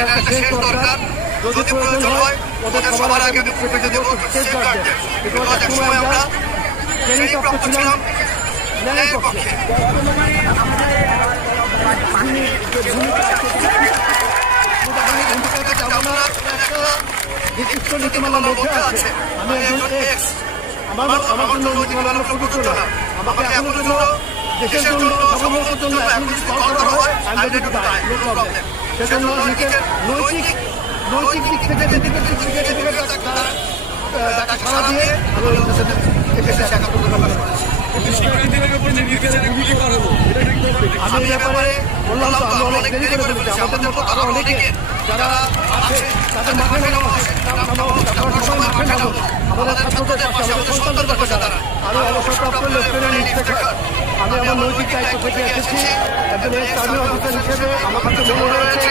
এটা একটা শেষ দরকার। যদি প্রয়োজন হয় ওদের সবার আগে আমি পেটে দেবো শেষ দরকার। কিন্তু এক সময় আমরা ট্রেনিং প্রাপ্ত ছিলাম ন্যায়ের পক্ষে। নির্দিষ্ট নীতিমালার মধ্যে আছে। আমি একজন এক্স, আমার জন্য নীতিমালার প্রযোজ্য না। আমাকে এখনো জন্য দেশের জন্য সাধারণের জন্য এখন যদি কল করা হয় আমি ready to die, no problem. সেজন্য নিজের নৈতিক দিক থেকে তাকে সাড়া দিয়ে আমি ব্যাপারে বললাম তো আমরা অনেক দেরি করে ফেলেছি। আমাদের মতো আরো অনেকে যারা আছে তাদের মাঠে নামানো, সবাই মাঠে নামো। আমাদের ছাত্রদের পাশে, আমাদের সন্তানদের পাশে যারা আরো অবসরপ্রাপ্ত লেফটেন্যান্ট ইন্সপেক্টর, আমি আমার নৈতিক দায়িত্ব থেকে এসেছি একজন এক্স আর্মি অফিসার হিসেবে আমার কাছে মনে হয়েছে